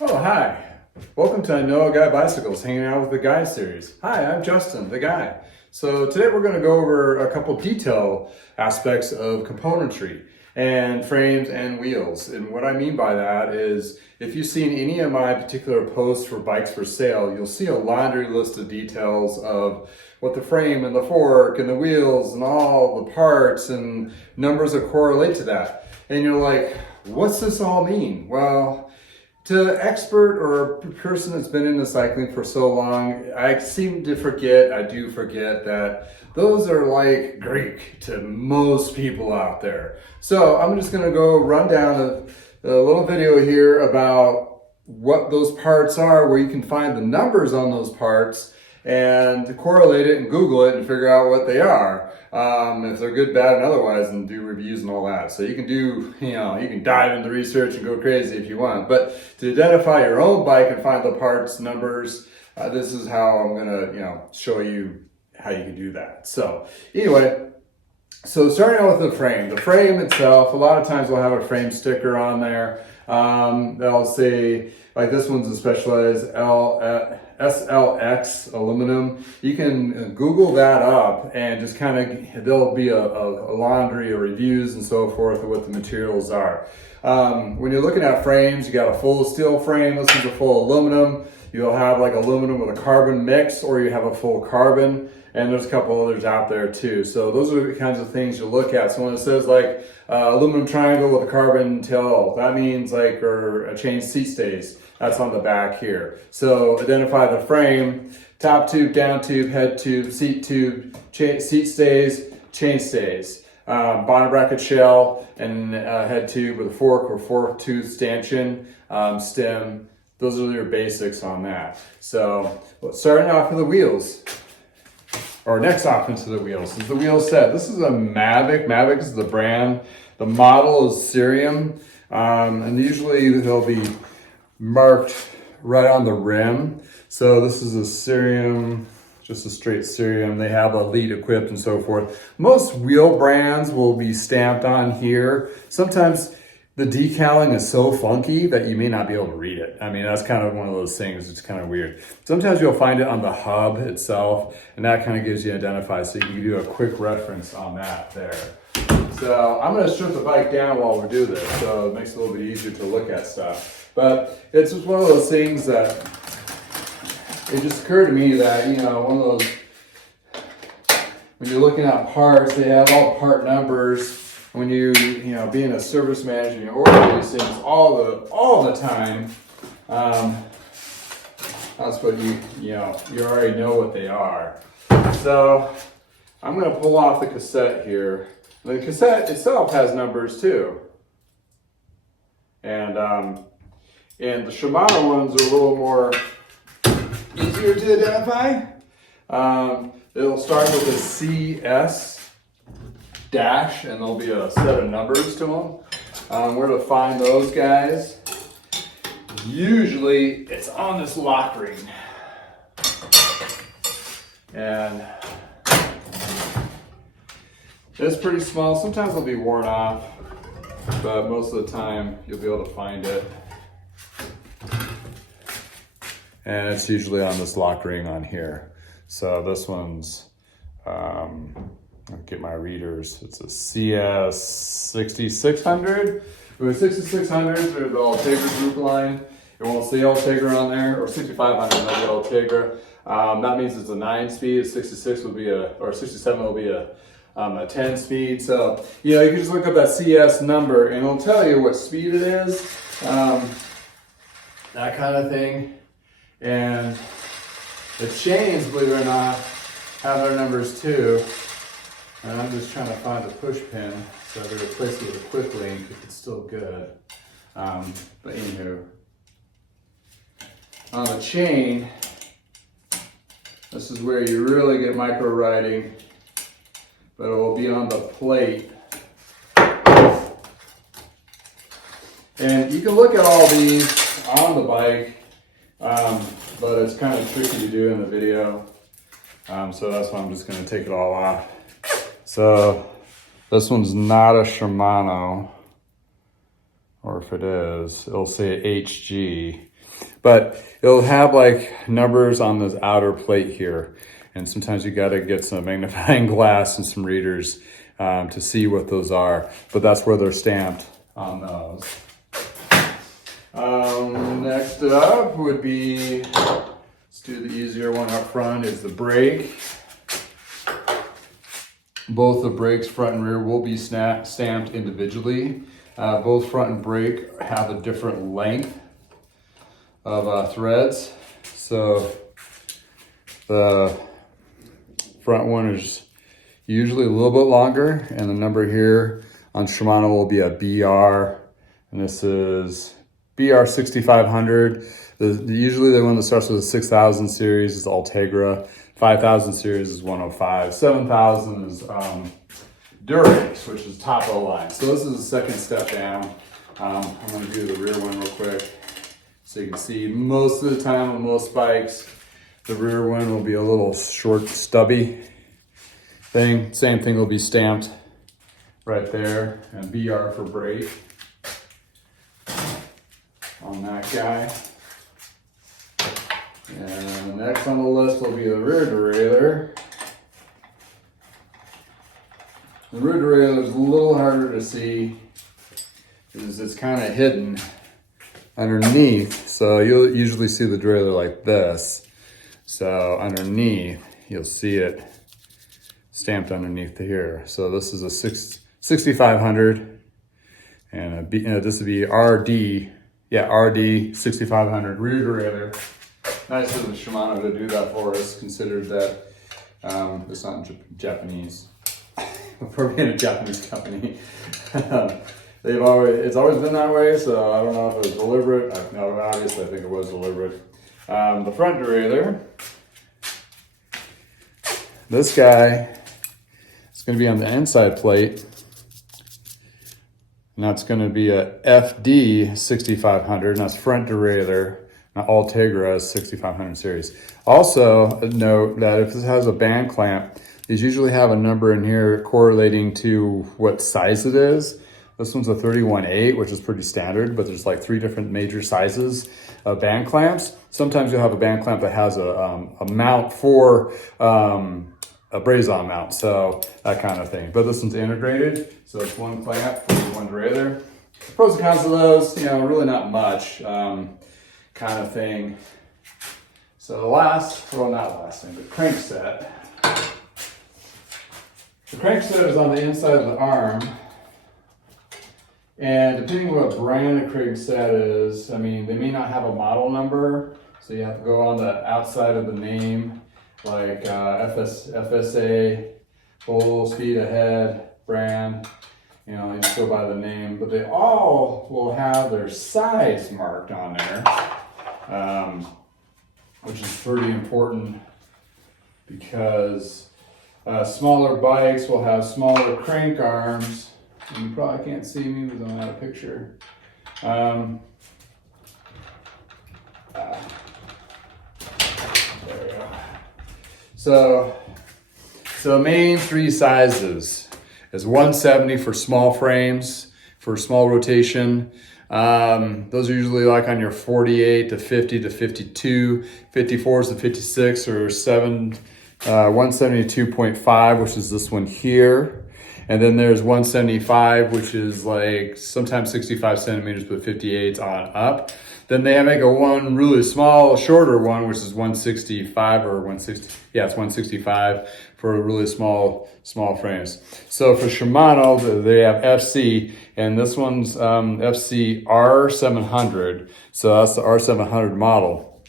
Oh, hi. Welcome to I Know a Guy Bicycles, hanging out with the Guy series. Hi, I'm Justin, the Guy. So today we're going to go over a couple detail aspects of componentry and frames and wheels. And what I mean by that is if you've seen any of my particular posts for bikes for sale, you'll see a laundry list of details of what the frame and the fork and the wheels and all the parts and numbers that correlate to that. And you're like, what's this all mean? Well, to an expert or a person that's been into cycling for so long, I do forget that those are like Greek to most people out there. So I'm just gonna go run down a little video here about what those parts are, where you can find the numbers on those parts and correlate it and Google it and figure out what they are. If they're good, bad, and otherwise, and do reviews and all that. So you can do, you can dive into research and go crazy if you want. But to identify your own bike and find the parts, numbers, this is how I'm gonna, show you how you can do that. So anyway, so starting out with the frame. The frame itself, a lot of times we'll have a frame sticker on there. They'll say, like this one's a specialized SLX aluminum. You can Google that up and just there'll be a laundry of reviews and so forth of what the materials are. When you're looking at frames, you got a full steel frame. This one's a full aluminum. You'll have like aluminum with a carbon mix, or you have a full carbon. And there's a couple others out there too. So those are the kinds of things you look at. So when it says like aluminum triangle with a carbon tail, that means or a chain seat stays. That's on the back here. So identify the frame: top tube, down tube, head tube, seat seat stays, chain stays. Bottom bracket shell and head tube with a fork or fork tooth stanchion, stem. Those are your basics on that. So starting off with the wheels. Or next off into the wheels is the wheel set. This is a Mavic. Mavic is the brand. The model is cerium. And usually they'll be marked right on the rim. So this is a cerium, just a straight cerium. They have a lead equipped and so forth. Most wheel brands will be stamped on here. Sometimes the decaling is so funky that you may not be able to read it. I mean, that's kind of one of those things. It's kind of weird. Sometimes you'll find it on the hub itself, and that kind of gives you identify, so you can do a quick reference on that there. So I'm going to strip the bike down while we do this, so it makes it a little bit easier to look at stuff. But it's just one of those things that it just occurred to me that, one of those, when you're looking at parts, they have all part numbers. When you being a service manager, you order these things all the time. That's what you already know what they are. So I'm going to pull off the cassette here. The cassette itself has numbers too, and the Shimano ones are a little more easier to identify. It'll start with a CS dash, and there'll be a set of numbers to them. Where to find those guys? Usually it's on this lock ring. And it's pretty small. Sometimes it'll be worn off, but most of the time you'll be able to find it. And it's usually on this lock ring on here. So this one's, I'll get my readers. It's a CS 6600. With 6600s or the Ultegra group line, it won't say Ultegra on there, or 6500, that'll be Ultegra. That means it's a 9-speed. 66 would be or 67 will be a 10-speed. So you can just look up that CS number, and it'll tell you what speed it is, that kind of thing. And the chains, believe it or not, have their numbers too. And I'm just trying to find the push pin so I can replace it with a quick link if it's still good. But anywho, on the chain, this is where you really get micro writing, but it will be on the plate. And you can look at all these on the bike, but it's kind of tricky to do in the video. So that's why I'm just going to take it all off. So this one's not a Shimano. or if it is, it'll say HG. But it'll have like numbers on this outer plate here. And sometimes you gotta get some magnifying glass and some readers to see what those are. But that's where they're stamped on those. Next up would be, let's do the easier one up front, is the brake. Both the brakes, front and rear, will be stamped individually. Both front and brake have a different length of threads. So the front one is usually a little bit longer, and the number here on Shimano will be a BR, and this is BR 6500. Usually the one that starts with the 6000 series is Ultegra, 5000 series is 105, 7000 is Dura-Ace, which is top of the line. So this is the second step down. I'm going to do the rear one real quick. So you can see most of the time on most bikes, the rear one will be a little short, stubby thing. Same thing will be stamped right there, and BR for brake on that guy. And next on the list will be the rear derailleur. The rear derailleur is a little harder to see because it's kind of hidden underneath. So you'll usually see the derailleur like this. So underneath, you'll see it stamped underneath here. So this is a 6500, and this would be RD 6500 rear derailleur. Nice of the Shimano to do that for us, considered that it's not Japanese. For being a Japanese company. It's always been that way, so I don't know if it was deliberate. No, obviously I think it was deliberate. The front derailleur, this guy is going to be on the inside plate, and that's going to be a FD 6500, and that's front derailleur. Now, Ultegra is 6500 series. Also, note that if this has a band clamp, these usually have a number in here correlating to what size it is. This one's a 31.8, which is pretty standard, but there's like 3 different major sizes of band clamps. Sometimes you'll have a band clamp that has a mount for a braze-on mount, so that kind of thing. But this one's integrated, so it's one clamp for one derailleur. The pros and cons of those, really not much. Kind of thing. So the the crank set. The crank set is on the inside of the arm, and depending on what brand the crank set is, they may not have a model number, so you have to go on the outside of the name, like FSA, full speed ahead, brand, you just go by the name, but they all will have their size marked on there. Which is pretty important because smaller bikes will have smaller crank arms. And you probably can't see me because I'm out of picture. There we go. So main 3 sizes is 170 for small frames, for small rotation. Those are usually like on your 48 to 50 to 52, 54s to 56, or 172.5, which is this one here. And then there's 175, which is like sometimes 65 centimeters, but 58s on up. Then they make a one really small, shorter one, which is 165 or 160. Yeah, it's 165 for really small frames. So for Shimano, they have FC, and this one's FC R700. So that's the R700 model.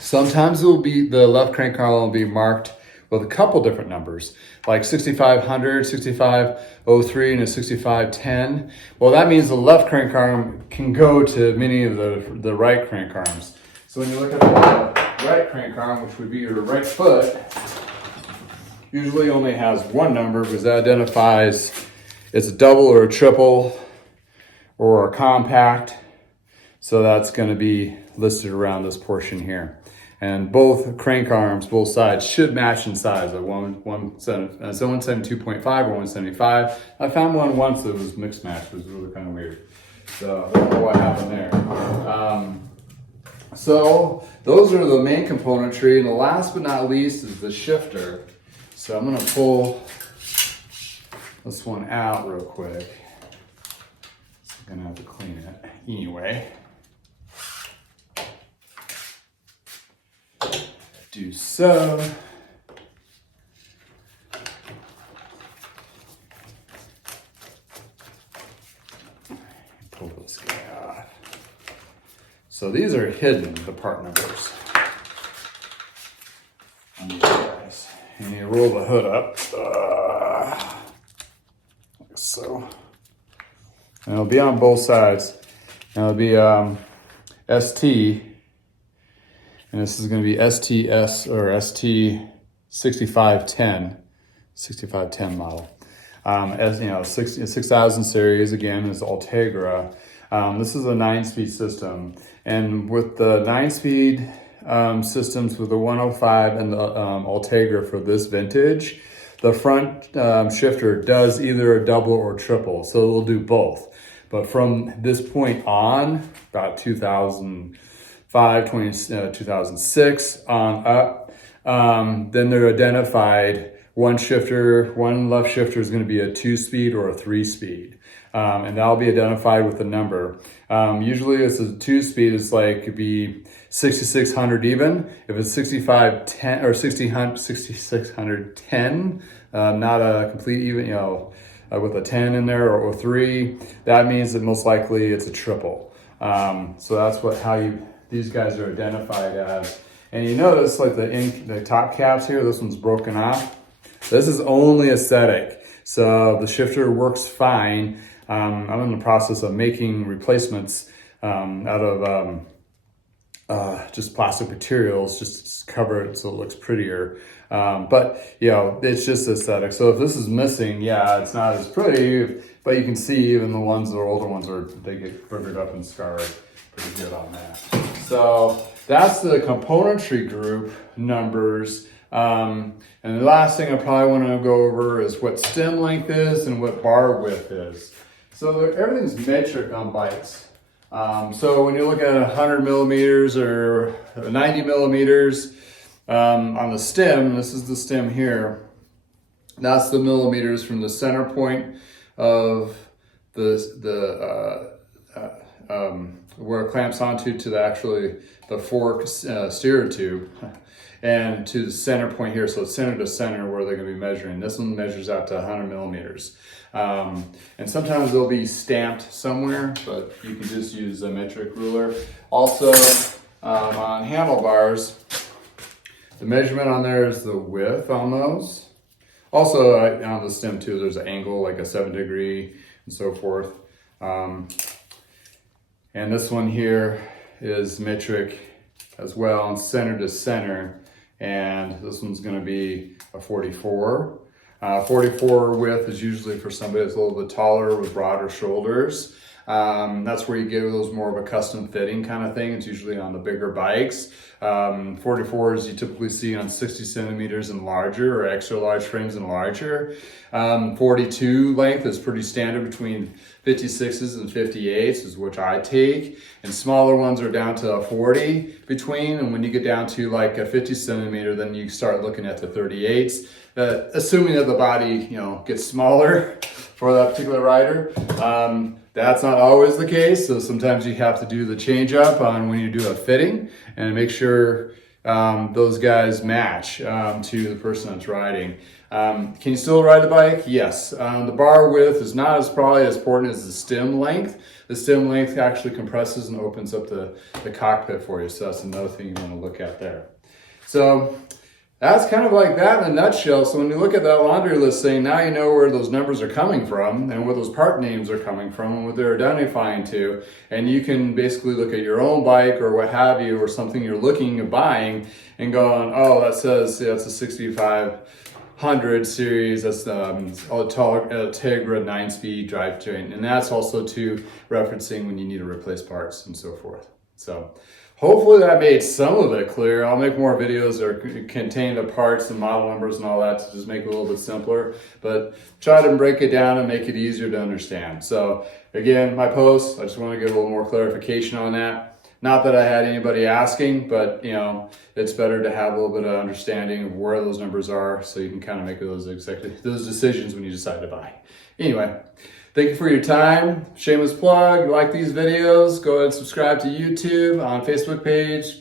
Sometimes it will be, the left crank arm will be marked with a couple different numbers, like 6500, 6503, and a 6510. Well, that means the left crank arm can go to many of the right crank arms. So when you look at the right crank arm, which would be your right foot, usually only has one number because that identifies it's a double or a triple or a compact. So that's going to be listed around this portion here. And both crank arms, both sides, should match in size at 172.5 or 175. I found one once that was mixed match. It was really kind of weird. So I don't know what happened there. So those are the main componentry, and the last but not least is the shifter. So I'm gonna pull this one out real quick. I'm gonna have to clean it anyway. Do so. Pull this guy off. So these are hidden, the part numbers on these guys. And you roll the hood up, like so. And it'll be on both sides. And it'll be ST, and this is going to be STS or ST6510 model. As you know, 6000 series again is Ultegra. This is a 9-speed system, and with the 9-speed systems with the 105 and the Ultegra for this vintage, the front shifter does either a double or triple, so it'll do both. But from this point on, about 2005, 2006 on up, then they're identified. One left shifter is going to be a 2-speed or a 3-speed. And that'll be identified with a number. Usually it's a 2-speed, it's like could be 6600 even. If it's 6510 or 6610, not a complete even, you know, with a 10 in there or 3, that means that most likely it's a triple. So that's how these guys are identified as. And you notice like the top caps here, this one's broken off. This is only aesthetic. So the shifter works fine. I'm in the process of making replacements out of just plastic materials, just to cover it so it looks prettier. But you know, it's just aesthetic. So if this is missing, yeah, it's not as pretty, but you can see even the older ones they get boogered up and scarred pretty good on that. So that's the componentry group numbers. And the last thing I probably want to go over is what stem length is and what bar width is. So everything's metric on bikes. So when you look at 100 millimeters or 90 millimeters on the stem, this is the stem here. That's the millimeters from the center point of where it clamps onto to the fork steer tube. And to the center point here, so center to center where they're going to be measuring. This one measures out to 100 millimeters. And sometimes they'll be stamped somewhere, but you can just use a metric ruler. Also, on handlebars, the measurement on there is the width on those. Also, on the stem too, there's an angle, like a 7 degree and so forth. And this one here is metric as well, and center to center. And this one's going to be a 44. 44 width is usually for somebody that's a little bit taller with broader shoulders. That's where you get those more of a custom fitting kind of thing. It's usually on the bigger bikes. 44s you typically see on 60 centimeters and larger, or extra large frames and larger. 42 length is pretty standard between 56s and 58s is which I take. And smaller ones are down to a 40 between. And when you get down to like a 50 centimeter, then you start looking at the 38s. Assuming that the body, you know, gets smaller for that particular rider. That's not always the case, so sometimes you have to do the change up on when you do a fitting and make sure those guys match to the person that's riding. Can you still ride the bike? Yes. The bar width is not probably as important as the stem length. The stem length actually compresses and opens up the cockpit for you, so that's another thing you want to look at there. So that's kind of like that in a nutshell. So when you look at that laundry list thing, now you know where those numbers are coming from and where those part names are coming from and what they're identifying to. And you can basically look at your own bike or what have you, or something you're looking at buying and going, oh, that says that's a 6500 series. That's Ultegra 9-speed drivetrain. And that's also to referencing when you need to replace parts and so forth. So Hopefully that made some of it clear. I'll make more videos that contain the parts and model numbers and all that to just make it a little bit simpler, but try to break it down and make it easier to understand. So again, my posts, I just want to give a little more clarification on that. Not that I had anybody asking, but you know, it's better to have a little bit of understanding of where those numbers are so you can kind of make those decisions when you decide to buy. Anyway, thank you for your time. Shameless plug, like these videos, go ahead and subscribe to YouTube, on Facebook page,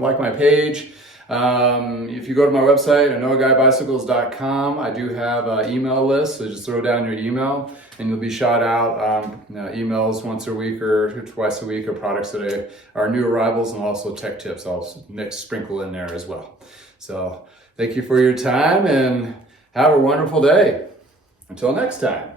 like my page. If you go to my website, iknowaguybicycles.com, I do have an email list, so just throw down your email and you'll be shot out emails once a week or twice a week of products that are new arrivals, and also tech tips I'll sprinkle in there as well. So thank you for your time and have a wonderful day. Until next time.